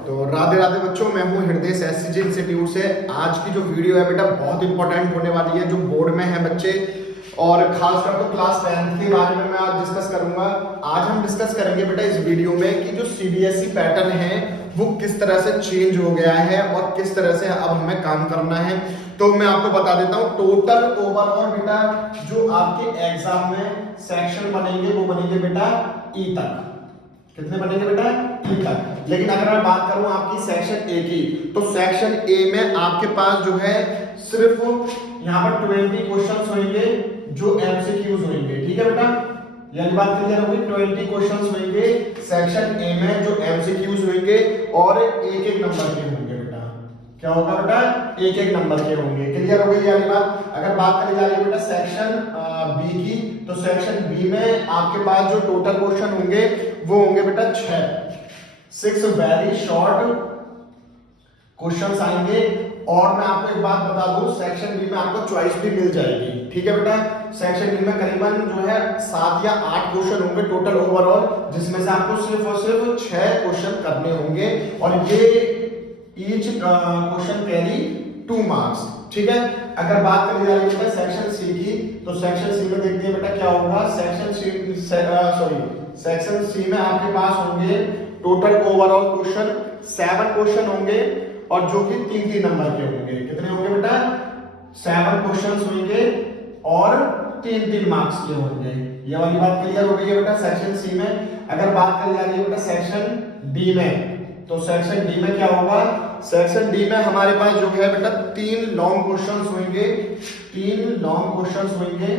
तो राधे राधे बच्चों, मैं हूं हृदय एससीजी इंस्टीट्यूट से। आज की जो वीडियो है बेटा बहुत इंपॉर्टेंट होने वाली है, जो बोर्ड में है बच्चे, और खासकर तो क्लास 10th के बारे में मैं आज डिस्कस करूंगा। आज हम डिस्कस करेंगे बेटा इस वीडियो में कि जो सीबीएसई पैटर्न है वो किस तरह से चेंज हो गया है और किस तरह से अब हमें काम करना है। तो मैं आपको बता देता हूं, टोटल ओवरऑल बेटा जो आपके एग्जाम में सेक्शन बनेंगे वो बनेंगे बेटा ई तक। कितने बनेंगे बेटा? ई तक। लेकिन अगर मैं बात करूं आपकी सेक्शन ए की, तो सेक्शन ए में आपके पास जो है सिर्फ यहां पर 20 क्वेश्चंस होंगे जो एमसीक्यूज होंगे। ठीक है बेटा, यानी बात क्लियर होगी। 20 क्वेश्चंस होंगे सेक्शन ए में जो एमसीक्यूज होंगे और एक एक नंबर के होंगे बेटा। क्या होगा बेटा? एक एक नंबर के होंगे। क्लियर हो गई यानी बात। अगर बात करी जा रही है बेटा सेक्शन बी की, तो सेक्शन बी में आपके पास जो टोटल क्वेश्चन होंगे वो होंगे बेटा 6 वेरी शॉर्ट क्वेश्चंस आएंगे। और मैं आपको एक बात बता दूं, सेक्शन बी में आपको चॉइस भी मिल जाएगी। ठीक है बेटा, सेक्शन बी में करीबन जो है 7 या 8 क्वेश्चन होंगे टोटल ओवरऑल, जिसमें से आपको सिर्फ और सिर्फ 6 क्वेश्चन करने होंगे और ये ईच क्वेश्चन कैरी 2 मार्क्स। ठीक है, अगर बात करी जा रही है बेटा सेक्शन सी की, तो सेक्शन सी में देखते हैं बेटा क्या होगा। सेक्शन सी में आपके पास होंगे टोटल ओवरऑल क्वेश्चन 7 क्वेश्चन होंगे और जो कि 3-3 नंबर के होंगे। कितने होंगे बेटा? 7 क्वेश्चंस होंगे और 3-3 मार्क्स के होंगे। ये वाली बात क्लियर हो गई है बेटा सेक्शन सी में। अगर बात करी जा रही है बेटा सेक्शन डी में, तो सेक्शन डी में क्या होगा? सेक्शन डी में हमारे पास जो है बेटा 3 लॉन्ग क्वेश्चंस होंगे, 3 लॉन्ग क्वेश्चंस होंगे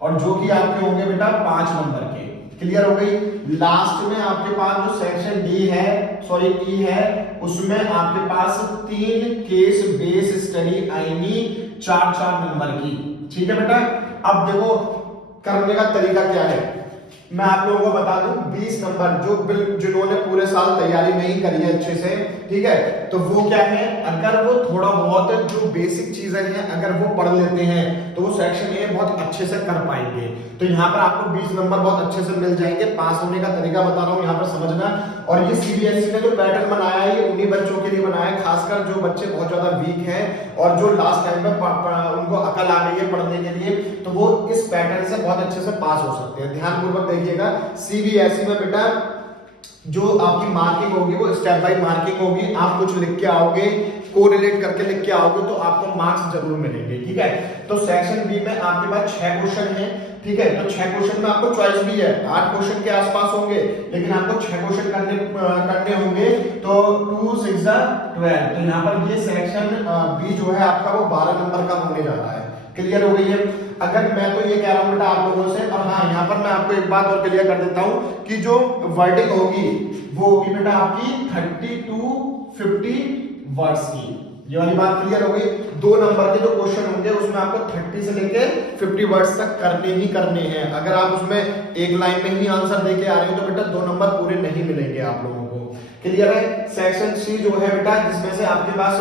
और जो कि आपके होंगे बेटा 5 नंबर के। क्लियर हो गई। लास्ट में आपके पास जो सेक्शन डी है, सॉरी ई है, उसमें आपके पास 3 केस बेस स्टडी आएंगी 4-4 नंबर की। ठीक है बेटा, अब देखो करने का तरीका क्या है, मैं आप लोगों को बता दूं। 20 नंबर जो जिन्होंने पूरे साल तैयारी नहीं करी है अच्छे से, ठीक है, तो वो क्या है, अगर वो थोड़ा बहुत जो बेसिक चीजें हैं अगर वो पढ़ लेते हैं तो वो सेक्शन ए बहुत अच्छे से कर पाएंगे। तो यहाँ पर आपको 20 नंबर बहुत अच्छे से मिल जाएंगे। पास होने का तरीका बता रहा हूँ यहाँ पर समझना। और ये सीबीएसई ने जो पैटर्न बनाया है ये उन्हीं बच्चों के लिए बनाया है, खासकर जो बच्चे बहुत ज्यादा वीक हैं और जो लास्ट टाइम में उनको अकल आ गई है पढ़ने के लिए, तो वो इस पैटर्न से बहुत अच्छे से पास हो सकते हैं। ध्यानपूर्वक देखिएगा, सीबीएसई में बेटा जो आपकी मार्किंग होगी वो स्टेप बाय मार्किंग होगी। आप कुछ लिख के आओगे, कोरिलेट करके लिख के आओगे तो आपको मार्क्स जरूर मिलेंगे। ठीक है, तो सेक्शन बी में आपके पास 6 क्वेश्चन हैं। ठीक है, तो 6 क्वेश्चन में आपको चॉइस भी है, 8 क्वेश्चन के आसपास होंगे, लेकिन आपको 6 क्वेश्चन करने होंगे। तो 2 6 12। तो यहाँ पर ये सेक्शन बी जो है आपका वो 12 नंबर का होने जा रहा है। क्लियर हो गई है। अगर मैं तो ये कह रहा हूं बेटा आप लोगों से, और हाँ यहाँ पर मैं आपको एक बात और क्लियर कर देता हूं कि जो वर्डिंग होगी वो होगी बेटा आपकी 30 to 50 वर्ड्स की। ये वाली बात क्लियर हो गई। 2 नंबर के जो क्वेश्चन होंगे उसमें आपको 30 से लेके 50 वर्ड्स तक करने ही करने हैं। अगर आप उसमें एक लाइन में ही आंसर देके आ रहे हो तो बेटा 2 नंबर पूरे नहीं मिलेंगे आप लोगों को। क्लियर है। सेक्शन सी जो है बेटा जिसमें से आपके पास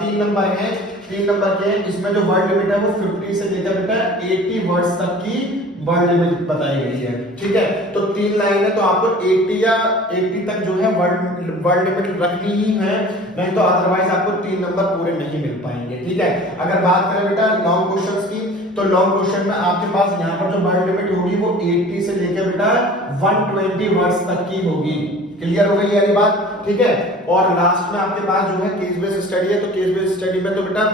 3 नंबर हैं, 3 नंबर के, इसमें जो वर्ड लिमिट है वो 50 से लेकर बेटा 80 वर्ड्स तक की वर्ड लिमिट बताई गई है। ठीक है, तो 3 लाइन है तो आपको 80 या 80 तक जो है वर्ड लिमिट रखनी ही है, नहीं तो अदरवाइज आपको 3 नंबर पूरे नहीं मिल पाएंगे। ठीक है, अगर बात करें बेटा लॉन्ग क्वेश्चंस की, तो लॉन्ग क्वेश्चन में आपके पास यहाँ पर जो वर्ड लिमिट होगी वो 80 से लेकर बेटा 120 वर्ड्स तक की होगी। क्लियर हो गई यानी बात। ठीक है, और लास्ट में आपके पास जो है केस बेस्ड स्टडी है, तो केस बेस्ड स्टडी में तो बेटा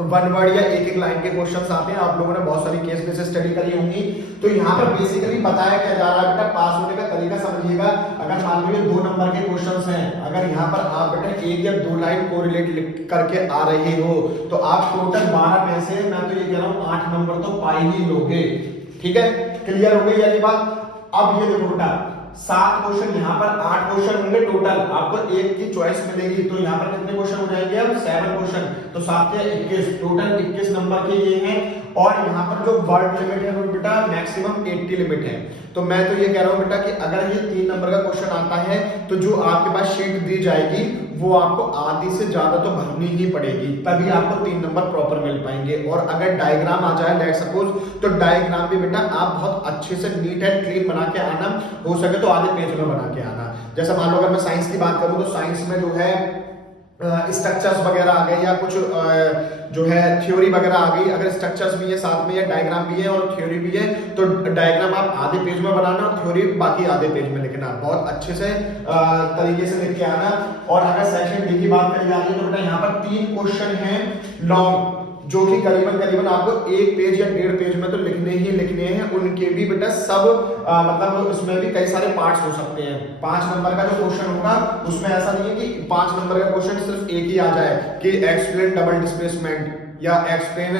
1 वर्ड या एक लाइन के क्वेश्चंस आते हैं। आप लोगों ने बहुत सारी केस बेस्ड स्टडी करी होंगी। तो यहाँ पर बेसिकली बताया क्या जा रहा है बेटा, पास होने का तरीका समझिएगा। अगर मान लीजिए 2 नंबर के क्वेश्चंस हैं, अगर यहाँ पर आप बेटा 1 या 2 लाइन कोरिलेट लिख करके आ रहे हो तो आप टोटल 12 में से मैं तो ये कह रहा हूँ 8 नंबर तो पा ही लोगे। ठीक है, क्लियर हो गई यानी बात। अब ये देखो बेटा 7 क्वेश्चन, यहाँ पर 8 क्वेश्चन होंगे टोटल, आपको एक की चॉइस मिलेगी। तो यहाँ पर कितने क्वेश्चन हो जाएंगे? अब 7 क्वेश्चन, तो 7 या 21, टोटल 21 नंबर के ये हैं। और यहाँ पर जो वर्ड लिमिट है वो बेटा मैक्सिमम 80 लिमिट है। तो मैं तो ये कह रहा हूँ बेटा कि अगर ये 3 नंबर का क्वेश्चन आता है तो जो आपके पास शीट दी जाएगी वो आपको आधी से ज्यादा तो भरनी ही पड़ेगी, तभी आपको 3 नंबर प्रॉपर मिल पाएंगे। और अगर डायग्राम आ जाए लेट सपोज, तो डायग्राम भी बेटा आप बहुत अच्छे से नीट एंड क्लीन बना के आना, हो सके तो आधे पेज में बना के आना। जैसे मान लो अगर मैं साइंस की बात करूं तो साइंस में जो है स्ट्रक्चर्स वगैरह आ गए या कुछ जो है थ्योरी वगैरह आ गई, अगर स्ट्रक्चर्स भी है साथ में या डायग्राम भी है और थ्योरी भी है तो डायग्राम आप आधे पेज में बनाना और थ्योरी बाकी आधे पेज में लिखना, बहुत अच्छे से तरीके से लिख के आना। और अगर सेक्शन डी की बात करी जा रही है तो बेटा यहाँ पर 3 क्वेश्चन हैं लॉन्ग, जो कि करीबन आपको 1 पेज या 1.5 पेज में तो लिखने ही लिखने हैं। उनके भी बेटा सब मतलब उसमें भी कई सारे पार्ट्स हो सकते हैं। 5 नंबर का जो क्वेश्चन होगा उसमें ऐसा नहीं है कि 5 नंबर का क्वेश्चन सिर्फ एक ही आ जाए कि एक्सप्लेन डबल डिस्प्लेसमेंट या एक्सप्लेन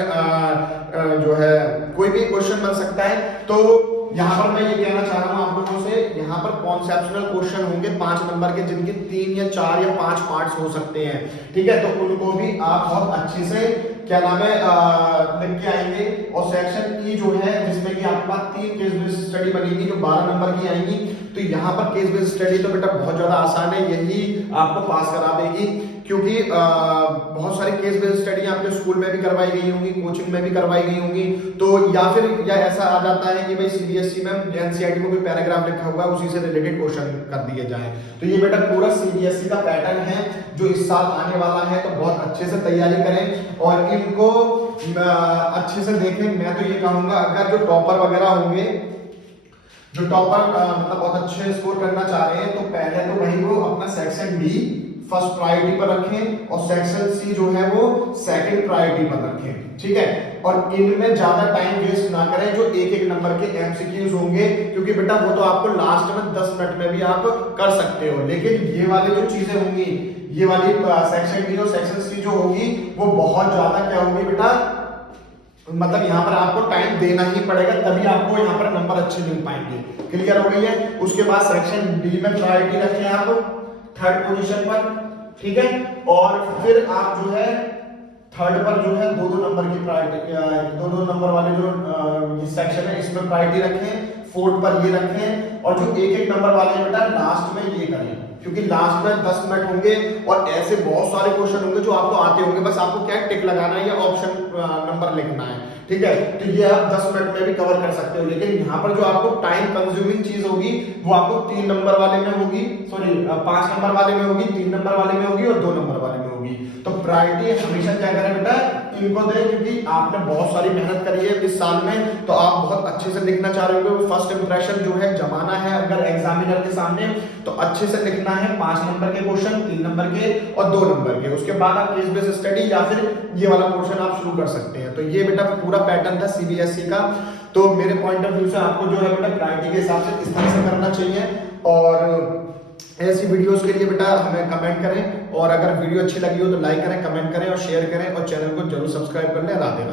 जो है कोई भी क्वेश्चन बन सकता है। तो यहाँ पर मैं ये कहना चाह रहा हूँ आप लोगों से, यहाँ पर कॉन्सेप्शनल क्वेश्चन होंगे 5 नंबर के जिनके 3 या 4 या 5 पार्ट्स हो सकते हैं, ठीक है। तो उनको भी आप बहुत अच्छे से क्या नाम है लिख के आएंगे। और सेक्शन ई जो है जिसमें कि आपके पास 3 केस बेस्ड स्टडी बनेगी जो 12 नंबर की आएंगी। तो यहाँ पर केस बेस्ड स्टडी तो बेटा बहुत ज्यादा आसान है, यही आपको पास करा देगी, क्योंकि बहुत सारी केस बेस्ड स्टडी आपके स्कूल में भी करवाई गई होंगी, कोचिंग में भी करवाई गई होंगी। तो या ऐसा आ जाता है कि भाई सीबीएसई में एनसीईआरटी में कोई पैराग्राफ लिखा हुआ है उसी से रिलेटेड क्वेश्चन कर दिए जाए। तो ये बेटा पूरा सीबीएसई का पैटर्न है जो इस साल आने वाला है, तो बहुत अच्छे से तैयारी करें और इनको अच्छे से देखें। मैं तो ये कहूंगा अगर जो टॉपर वगैरह होंगे, जो टॉपर मतलब बहुत अच्छे स्कोर करना चाह रहे हैं, तो पहले तो भाई वो अपना सेक्शन डी फर्स्ट प्रायोरिटी पर रखें और सेक्शन सी जो है वो सेकंड प्रायोरिटी पर रखें, ठीक है। और इनमें ज्यादा टाइम वेस्ट ना करें जो एक नंबर के एमसीक्यूज होंगे, क्योंकि बेटा वो तो आपको लास्ट में 10 मिनट में भी आप कर सकते हो, लेकिन ये वाली जो चीजें होंगी, ये वाली सेक्शन डी और सेक्शन सी जो होगी वो बहुत ज्यादा क्या होगी बेटा, मतलब यहाँ पर आपको टाइम देना ही पड़ेगा, तभी आपको यहाँ पर नंबर अच्छे मिल पाएंगे। क्लियर हो गई है। उसके बाद सेक्शन डी में प्रायोरिटी रखें आप 3rd पोजीशन पर, ठीक है। और फिर आप जो है 3rd पर जो है 2-2 नंबर की प्रायोरिटी, 2-2 नंबर वाले जो सेक्शन है इसमें प्रायोरिटी रखें, 4th पर ये रखें। और जो 1-1 नंबर वाले हैं बेटा लास्ट में ये करें, क्योंकि लास्ट में 10 मिनट होंगे और ऐसे बहुत सारे क्वेश्चन होंगे जो आपको आते होंगे, बस आपको क्या टिक लगाना है या ऑप्शन नंबर लिखना है, ठीक है। तो ये आप 10 मिनट में भी कवर कर सकते हो, लेकिन यहाँ पर जो आपको टाइम कंज्यूमिंग चीज होगी वो आपको 3 नंबर वाले में होगी, सॉरी 5 नंबर वाले में होगी, 3 नंबर वाले में होगी और 2 नंबर वाले में होगी। तो प्रायोरिटी हमेशा क्या करें बेटा, इनको दें, क्योंकि आपने बहुत सारी मेहनत करी है इस साल में, तो आप बहुत अच्छे से लिखना चाह रहे हो। फर्स्ट इंप्रेशन जो है जमाना है अगर एग्जामिनर के सामने, तो अच्छे से लिखना है। 5 नंबर के क्वेश्चन, 3 नंबर के और 2 नंबर के। उसके बाद आप केस बेस्ड स्टडी या फिर ये वाला पोर्शन आप शुरू कर सकते हैं। तो ये बेटा पूरा पैटर्न था सीबीएसई का। तो मेरे पॉइंट ऑफ व्यू से आपको जो है बेटा प्रायोरिटी के हिसाब से इस तरह से करना चाहिए। और ऐसी वीडियोस के लिए बेटा हमें कमेंट करें, और अगर वीडियो अच्छी लगी हो तो लाइक करें, कमेंट करें और शेयर करें, और चैनल को जरूर सब्सक्राइब कर लें। राधे राधे।